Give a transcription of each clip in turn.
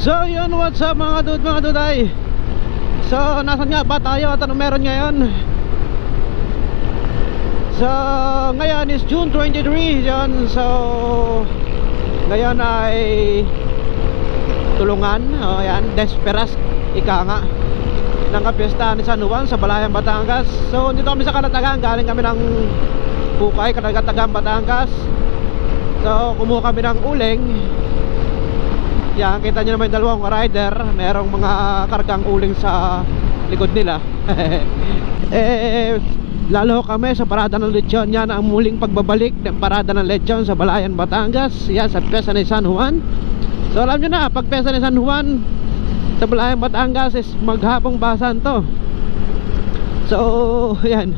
So yun, what's up mga dude, mga duday. So nasan nga ba tayo at ano meron ngayon? So ngayon is June 23 yun. So ngayon ay tulungan, yan, Desperas, ika nga, ng kapiestahan ni San Juan sa Balayan, Batangas. So dito kami sa Kalatagan, galing kami ng Bukay, Kalatagan, Batangas. So kumuha kami ng uling. Yan, kita nyo naman yung dalawang rider. Merong mga kargang uling sa likod nila. Lalo kami sa parada ng lechon. Yan ang muling pagbabalik ng parada ng lechon sa Balayan, Batangas. Yan, sa piyesta ni San Juan. So alam nyo na, pag piyesta ni San Juan sa Balayan, Batangas is maghapong basan to. So yan,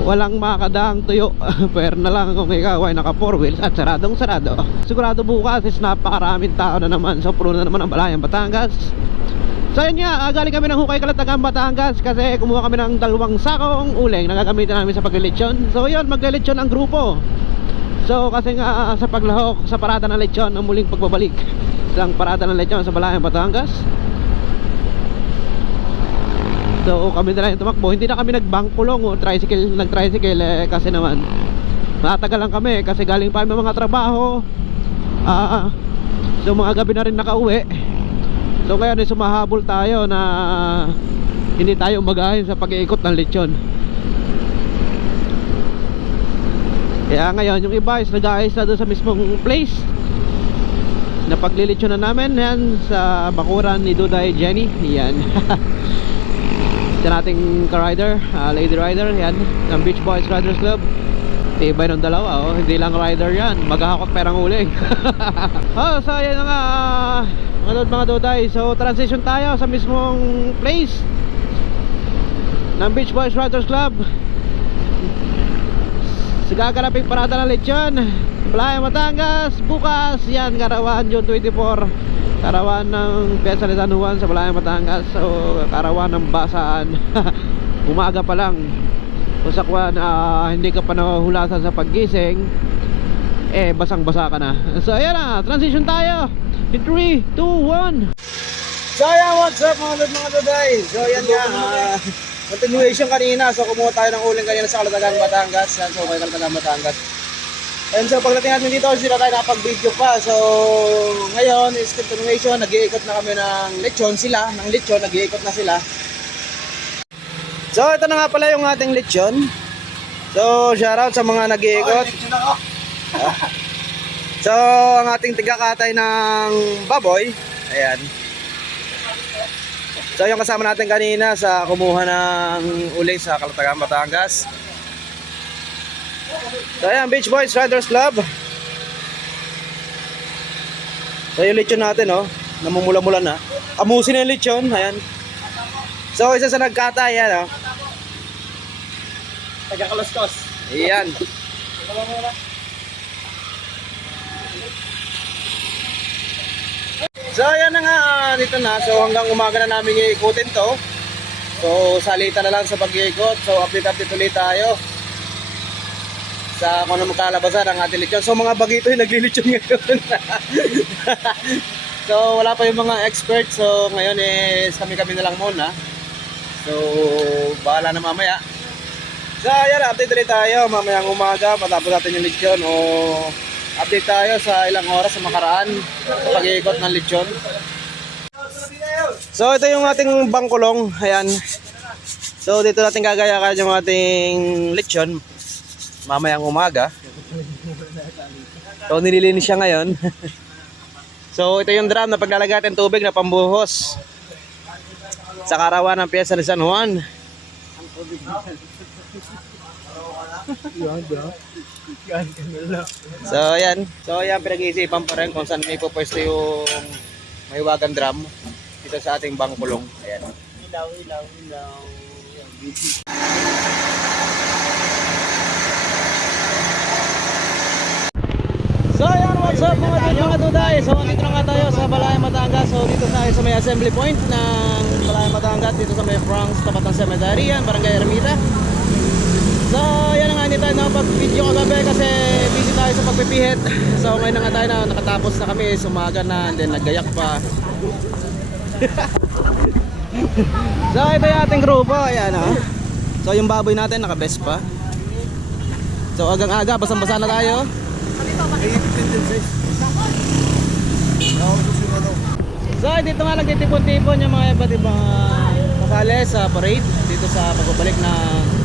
walang makadaang tuyo. Pero na lang kung ikaw ay naka 4 wheels at saradong sarado. Sigurado bukas is napakaraming tao na naman. So puno na naman ang Balayan, Batangas. So yun nga, galing kami ng Hukay, Kalatagan, Batangas. Kasi kumuha kami ng 2 sakong uling na gagamitin namin sa paglilechon. So yun, maglilechon ang grupo. So kasi nga sa paglahok sa parada ng lechon, ang muling pagbabalik ng parada ng lechon sa Balayan, Batangas. So kami na lang yung tumakbo. Hindi na kami nagbangkulong o nag-tricycle kasi naman matagal lang kami kasi galing pa yung mga trabaho. So mga gabi na rin nakauwi. So ngayon ay sumahabol tayo na hindi tayo umagahin sa pag-iikot ng lechon. Kaya ngayon yung iba is nag-aayos na doon sa mismong place na paglilechon na namin. Yan sa bakuran ni Duday Jenny. Yan. Yan ating ka-rider, lady rider, yan, ng Beach Boys Riders Club. Tibay ng dalawa, oh. Hindi lang rider yan, maghahakot perang uling. Oh, so yan na nga, mga duday. So transition tayo sa mismong place ng Beach Boys Riders Club. Gaganaping parada ng lechon Balayan, Batangas, bukas. Yan, karawan June 24, karawan ng Piyesta ni San Juan sa Balayan, Batangas. So karawan ng basaan. Umaga pa lang. Kung sakwan hindi ka pa nahulasan sa paggising, basang basa ka na. So ayan na, transition tayo in 3, 2, 1. So ayan, what's up mga duday. So ayan nga, continuation kanina. So kumuha tayo ng uling kanina sa Kalatagan, Batangas. Yan, so may Kalatagan, Batangas. And so pagdating natin dito, sila tayo nakapag-video pa. So ngayon is continuation. Nag-iikot na kami ng lechon. Ng lechon, nag-iikot na sila. So ito na nga pala yung ating lechon. So shoutout sa mga nag-iikot. So ang ating tigakatay ng baboy, ayan. So yung kasama natin kanina sa kumuha ng uling sa Kalatagan, Batangas. So ayan, Beach Boys Riders Club. So yung lechon natin, oh, namumula-mula na. Amusin na yung lechon, ayan. So isa sa nagkatay, ayan, oh. Taga-kaluskos. Ayan. So ayan na nga, dito na. So hanggang umaga na namin iikutin to. So salita na lang sa pag-iikot. So update ulit tayo sa kung ano magkalabasan ang ating lechon. So mga bagito yung naglilechon ngayon. So wala pa yung mga experts. So ngayon is kami na lang muna. So bahala na mamaya. So ayan, update ulit tayo mamayang umaga matapos natin yung lechon. O update tayo sa ilang oras sa makaraan sa pag-iikot ng lechon. So ito yung ating bangkulong. Ayan. So dito natin gagayakan yung ating lechon mamayang umaga. So nililinis siya ngayon. So ito yung drum na paglalagay natin tubig na pambuhos sa karawan ng Piyesta ni San Juan. So ayan. So ayan, pinag-iisipan pa rin kung saan may pupwesto yung mahiwagang drum dito sa ating bangkulong. Ayan. Ilaw. So ayan, what's up mga duday. So dito na nga tayo sa Balayan, Batangas. So dito sa may assembly point ng Balayan, Batangas. Dito sa may Franks, tapat ng cemetery yan, Barangay Ermita. So yan na nga, hindi tayo nakapag-video kagabi kasi busy tayo sa pagpipihit. So ngayon na nga tayo na nakatapos na kami, sumaga na, and then naggayak pa. So ito yung ating grupo, ayan o. So yung baboy natin naka-best pa. So agang-aga, basang-basa na tayo. So dito nga nagtitipon-tipon yung mga iba't ibang kasali sa parade dito sa pagbabalik ng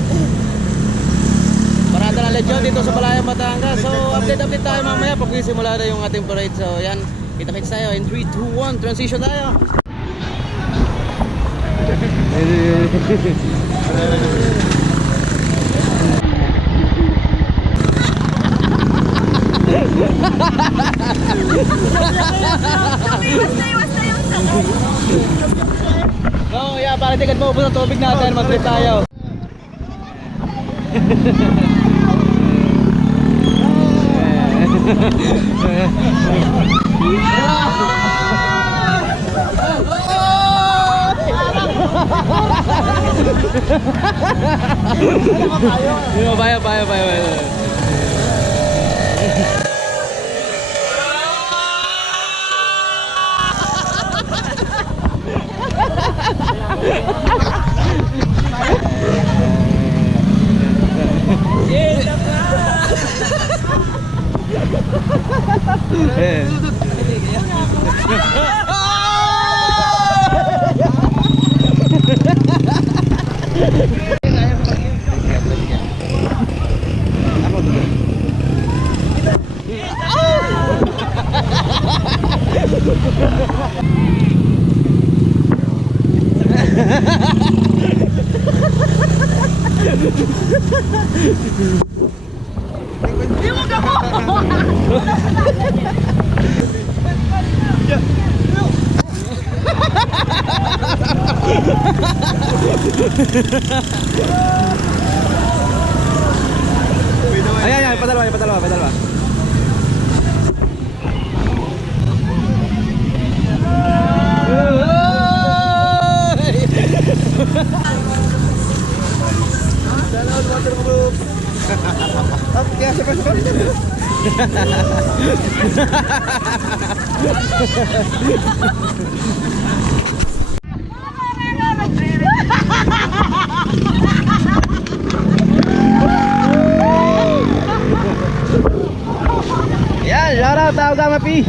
Parada ng Lechon dito sa Balayan, Batangas. So update tayo mamaya pag simula na yung ating parade. So yan, kita-kits tayo in 3, 2, 1, transition tayo. So yeah, para di ka maubos ang tubig natin, mag-trip tayo. Bayo. Ayan, padalwa. Yan, shout out tao Gama P.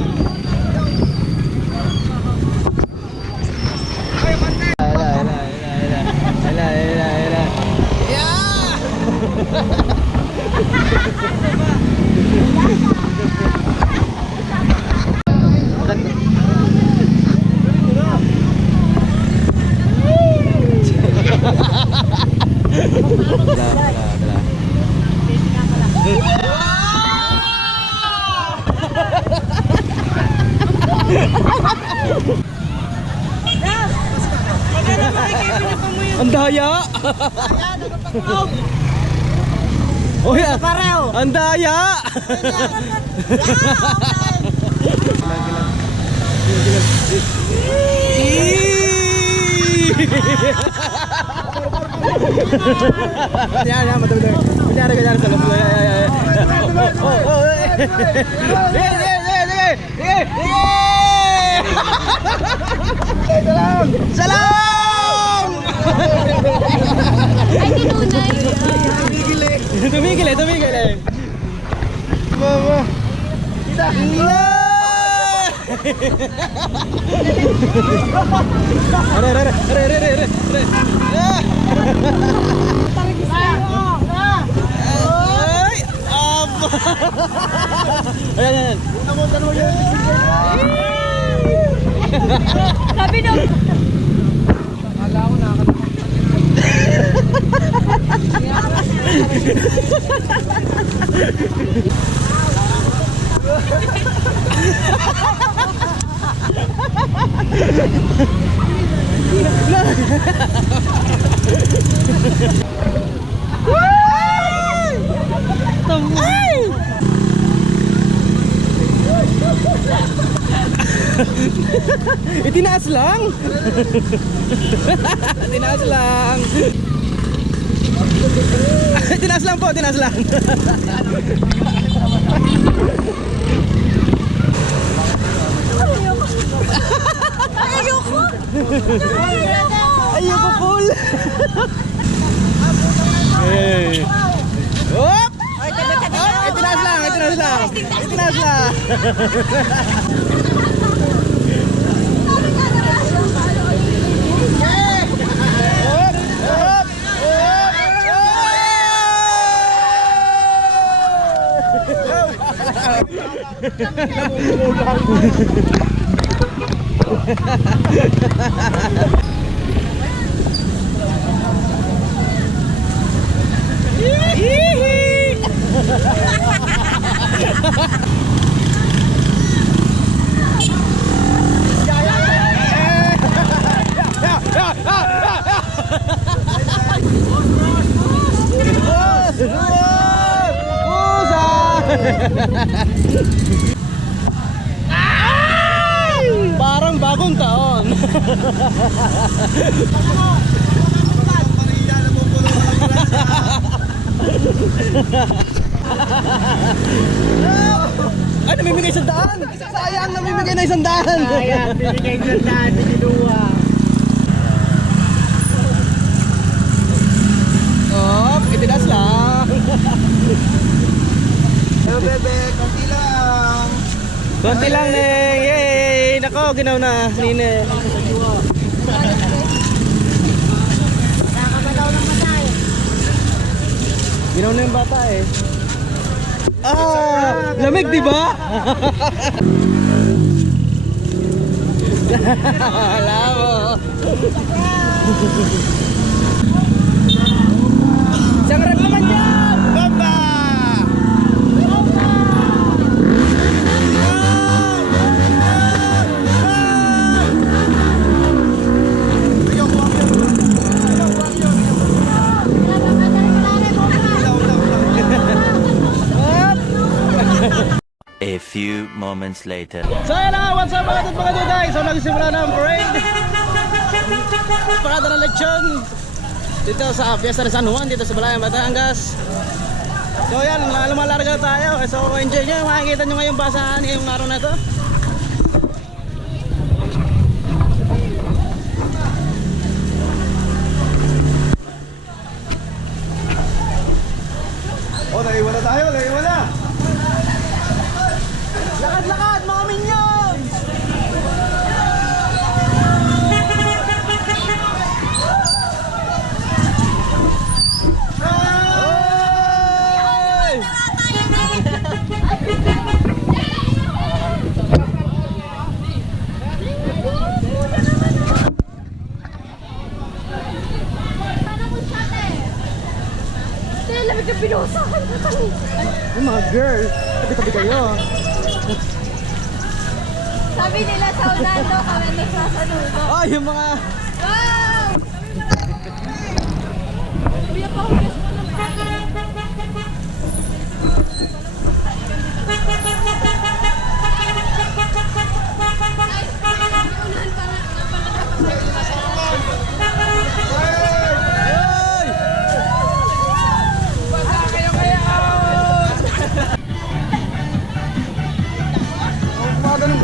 Ang daya! Oh yeah! Ang daya! Yan, madami. Kunyari sa loob. Salam! Ay, tinunay. Tumigil eh. Mama. Kita. Are. Ay, aba. Ayan. Tanong yan. Sabi daw. Akala ko Itinaas lang. Tinaas lang. Tinaas lang po, tinaas lang. Ayoko! Ayoko cool. Hey. Hop! Ay, tinaas lang. Itinaas lang. Parang bagong taon. Ay, namimigay 100. Sayang, namimigay na 100. Sayang, bibigay ng daan, biniluwa. Oh, itinas lang. Hello, bebe. Konti lang. Konti lang, Neng. Yay! Nako, ginaw na, Nine. Ginaw na yung bata eh. Ah! Lamig, di ba? Alam mo. Isang rep naman dyan! Bamba! A few moments later. So yun na, what's up mga duday? So nagsimula na ang parade. Parada ng lechon dito sa Fiesta de San Juan, dito sa Balayan, Batangas. So yan, lumalarga tayo. So enjoy nyo, makikita nyo ngayong basahan ngayong araw na to. Oh, naiwan na tayo, naiwan na. Lakad-lakad mga minions! Lamig na pinusa. Mga girl, tabi-tabi kayo. Sabi nila sa Orlando, kami nagsasaludo. Oh, yung mga... Wow! Kuya pa hugas mo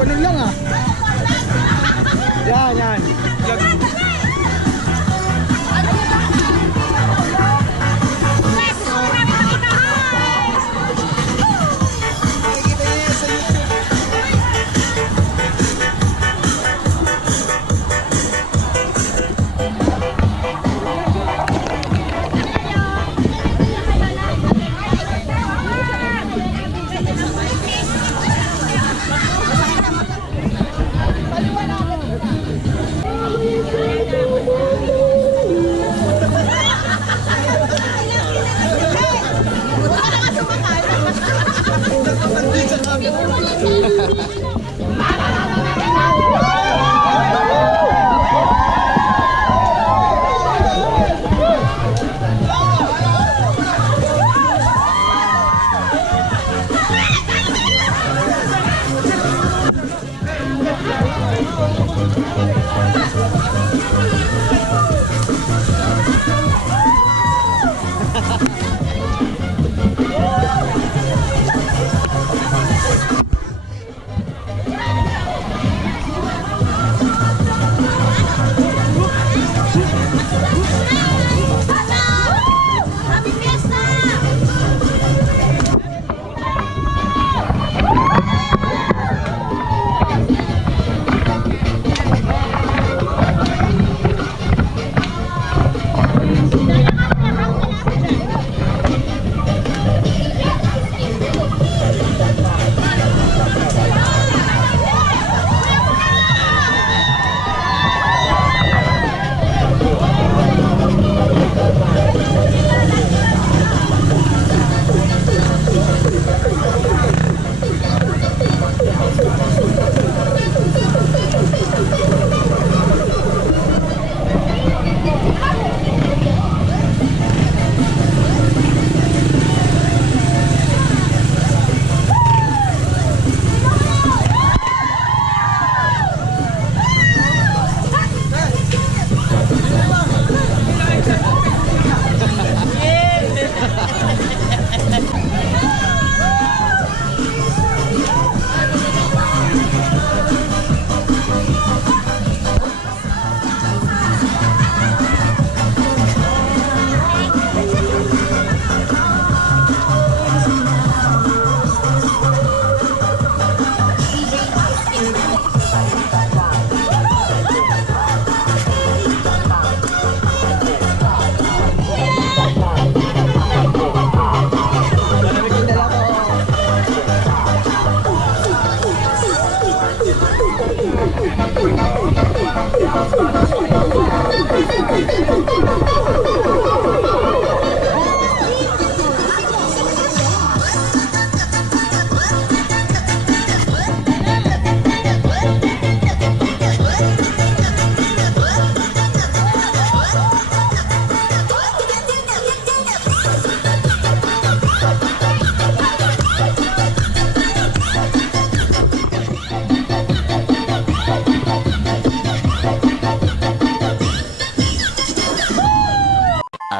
ganun lang ah. Yan, yan.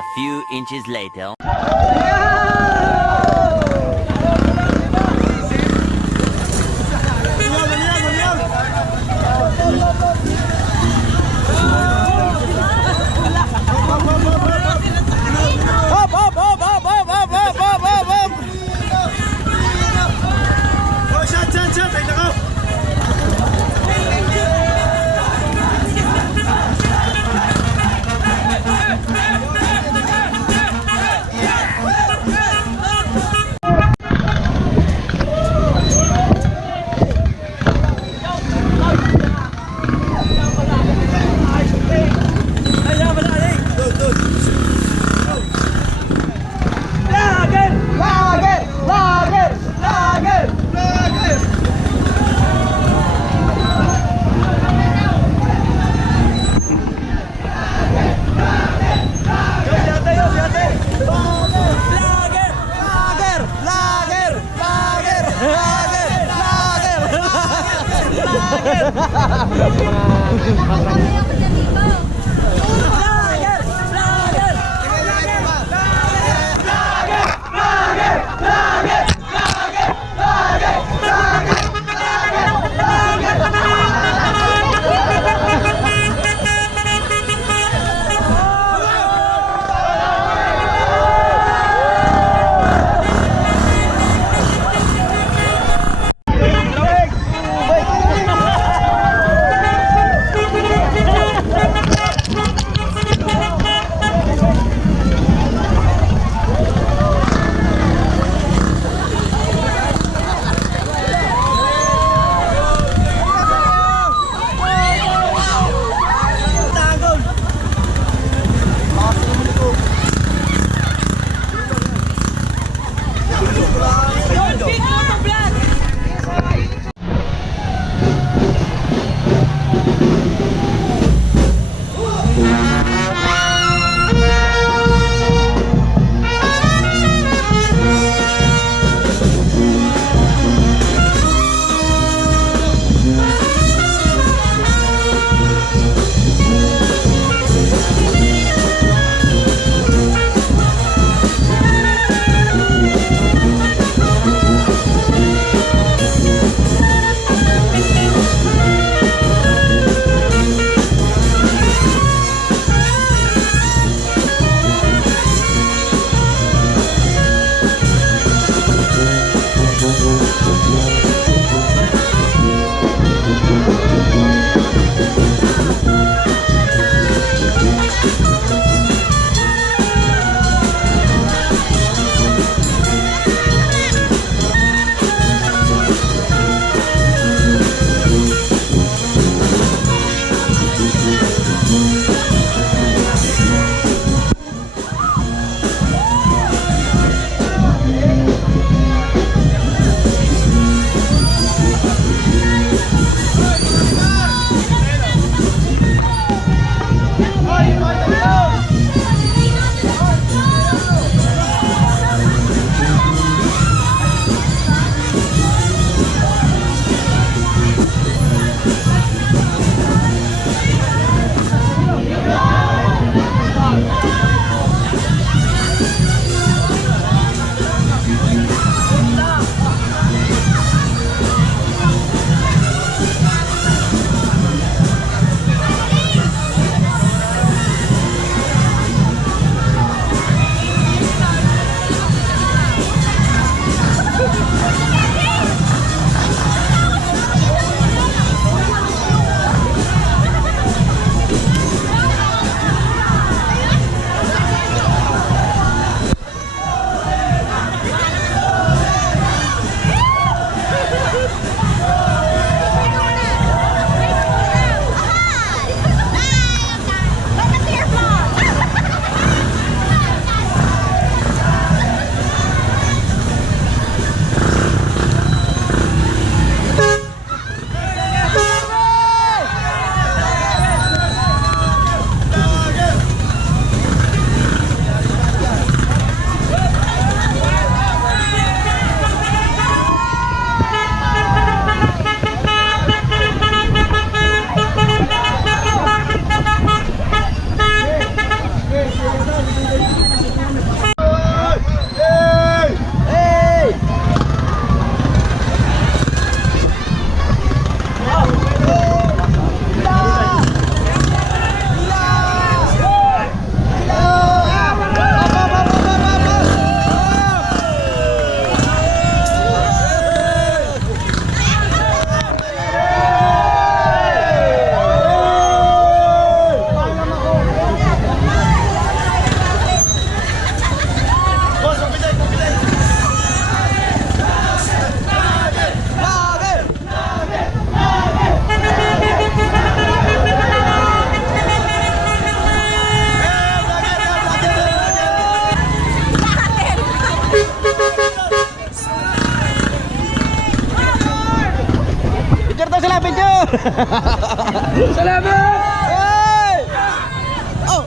A few inches later. Hop, hop, hop, hop, hop, hop, hop, hop, hop, hop. Oh, shot, shot, shot. Ay, nako. Salamat! Hey! Oh!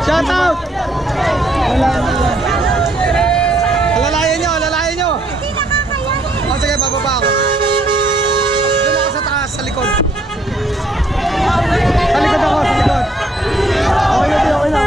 Shout out! Alalayan nyo, alalayan nyo! O sige, bababa ako. Doon ako sa taas, sa likod. Sa likod ako, sa likod. Okay na, okay na, okay na.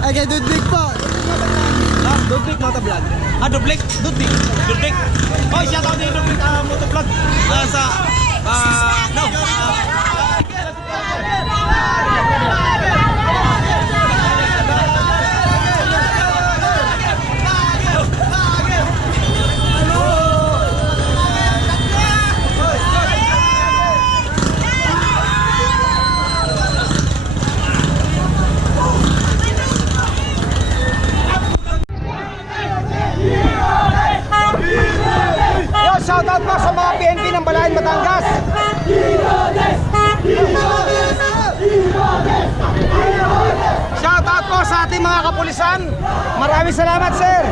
Ay, kay Dudbig po. Dudbig Motovlog. Duplik? Duplik? Oh, shout out din Duplik Motovlog. Sa no. Yo, shout out po sa mga PNP ng Balayan, Batangas. Shout out po sa ating mga kapulisan. Maraming salamat, sir.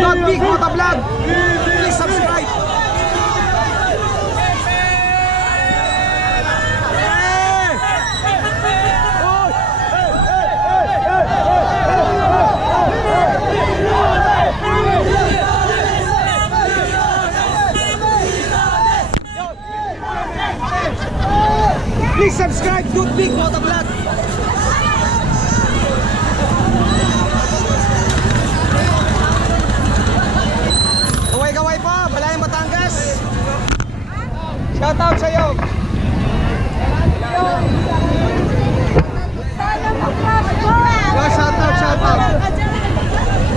Not Big Motovlog. Please subscribe. Please subscribe to Big Motovlog. Kaway-kaway po, Balayan, Batangas. Shout out sa iyo. Yo, shout out, shout out.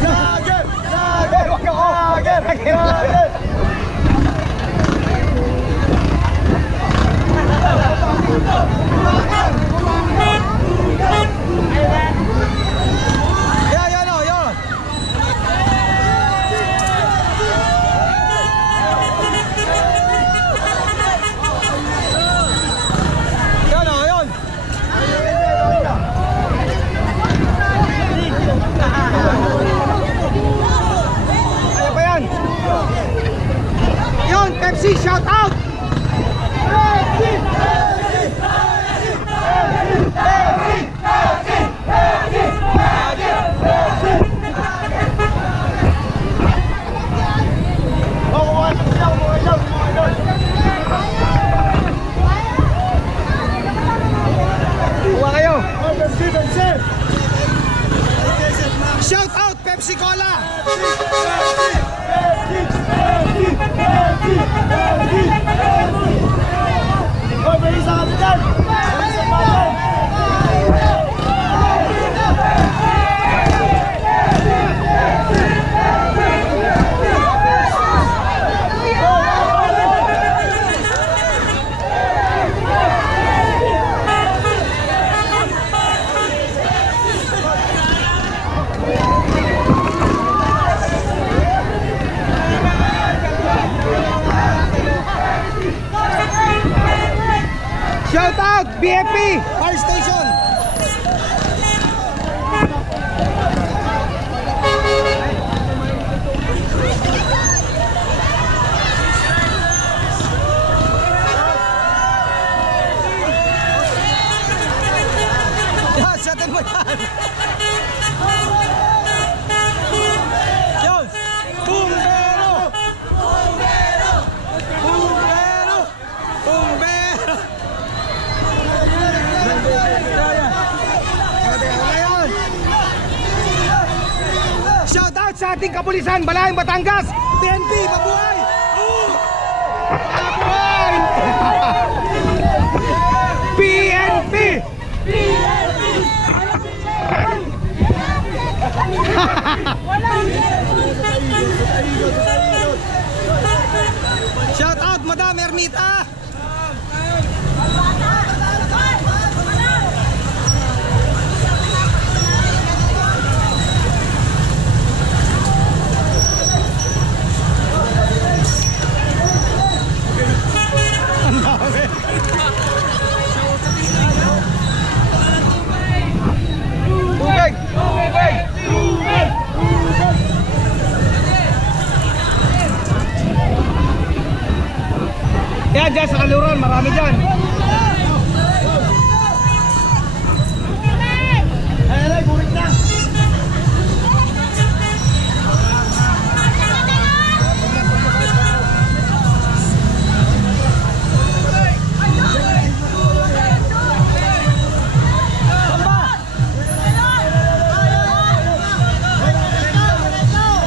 Lager! Lager! Wag ako! Lager! Lager! Pepsi, shout out! Kuha kayo! Shout out Pepsi Cola! Shout out BFP Fire Station. Yan, satin mo yan. Yun. Bumbero! Bumbero! Bumbero! Bumbero! sa ating kapulisan, Balayang Batangas. PNP, mabuhay! Mabuhay! PNP! Shout out, Madam Ermita! Tubig! Tubig! Tubig! Yan, dyan sa kaluran, marami dyan. Ay, burik na.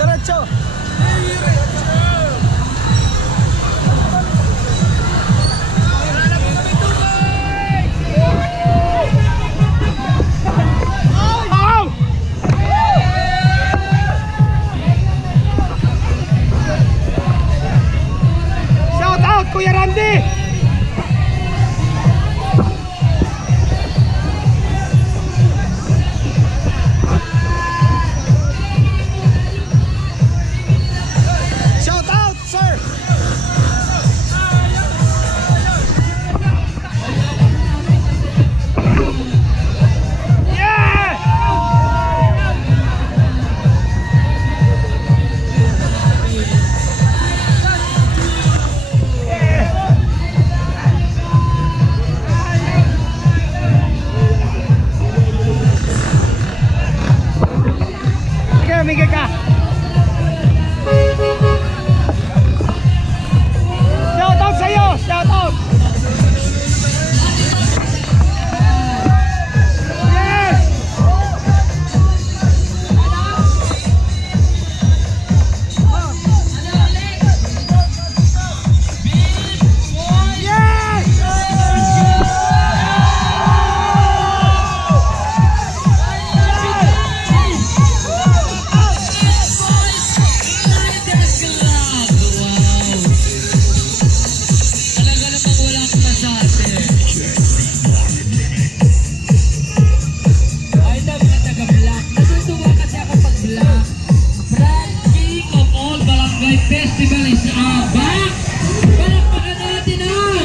Diretso. Shout out, Kuya Randy! Shout out, sir! Yeah! Sige, migay ka! Shout out sa'yo! Shout out! Yes! Yes! Festival is back! Palakpakan natin ang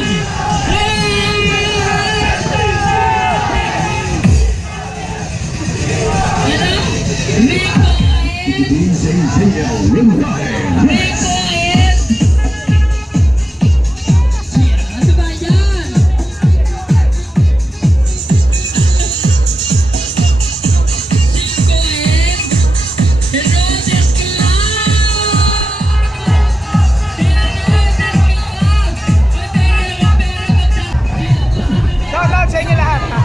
Shout out sa inyo lahat! Ha?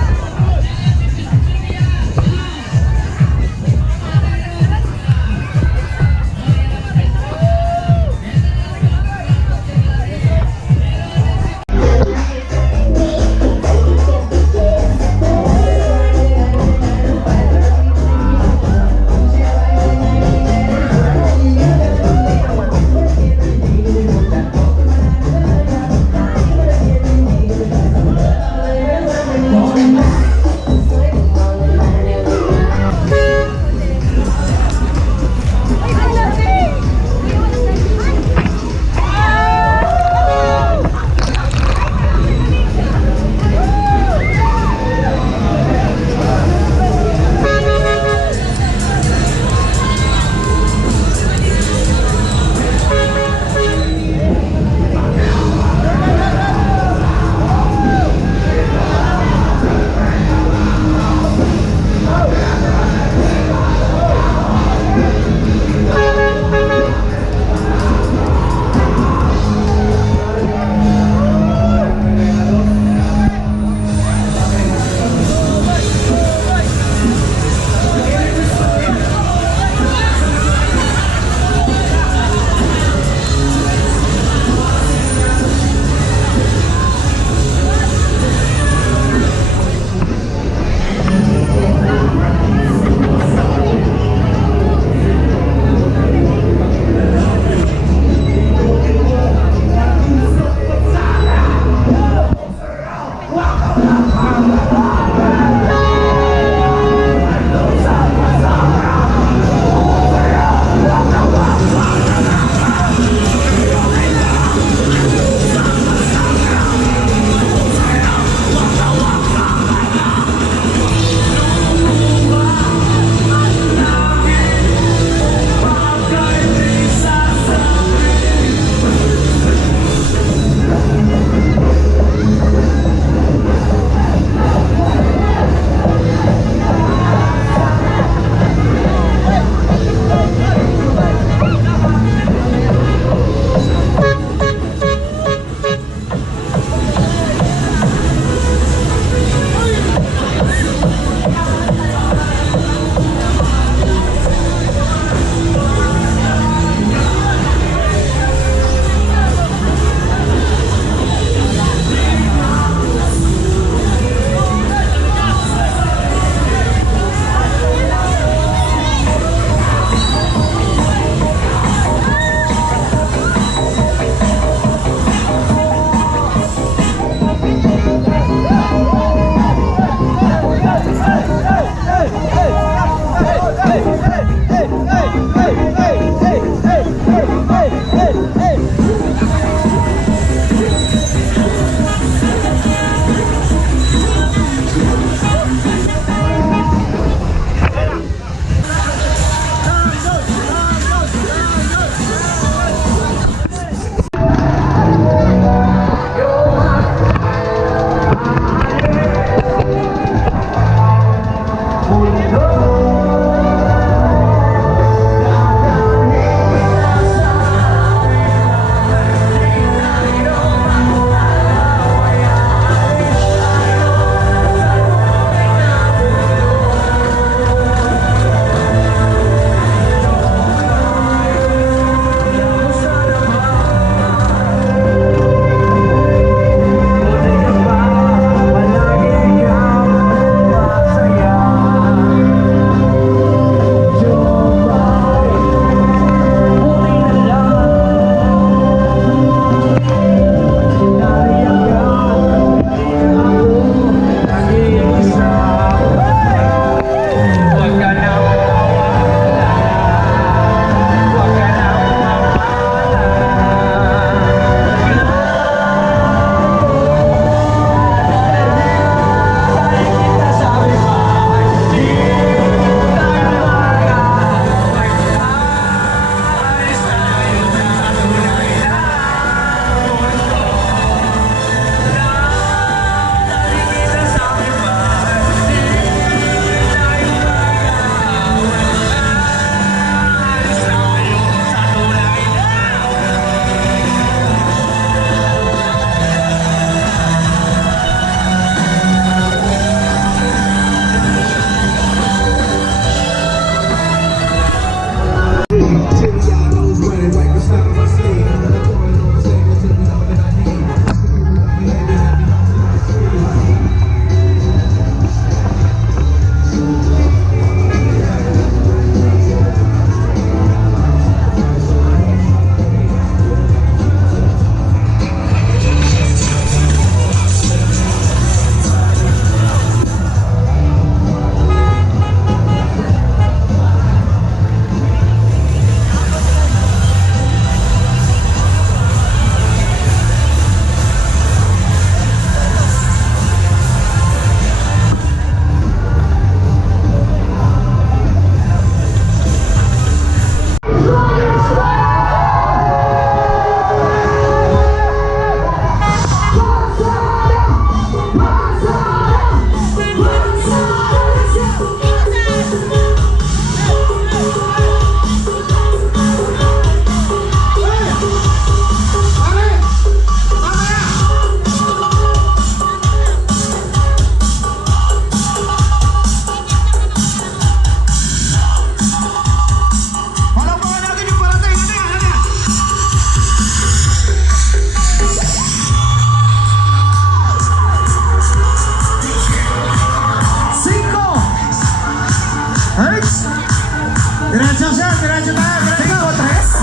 si Radyo tayo.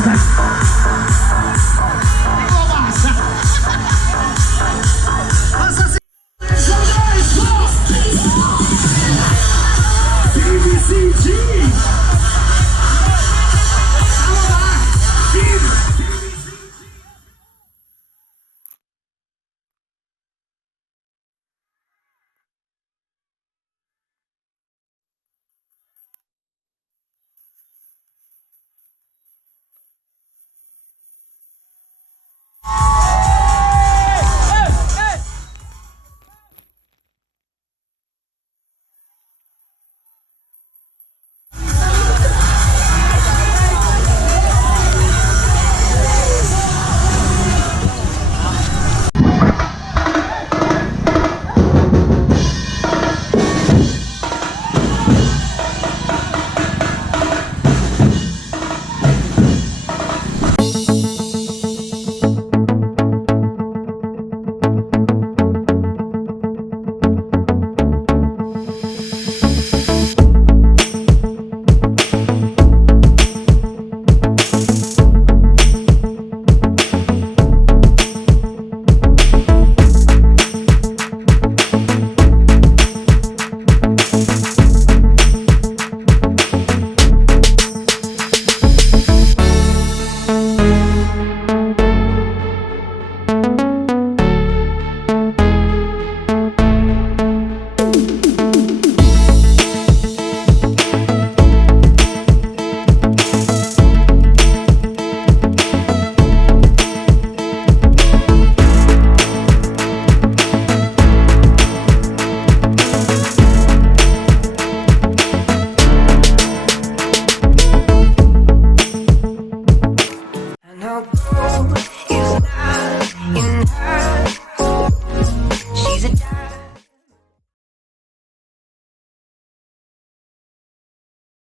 Let's go.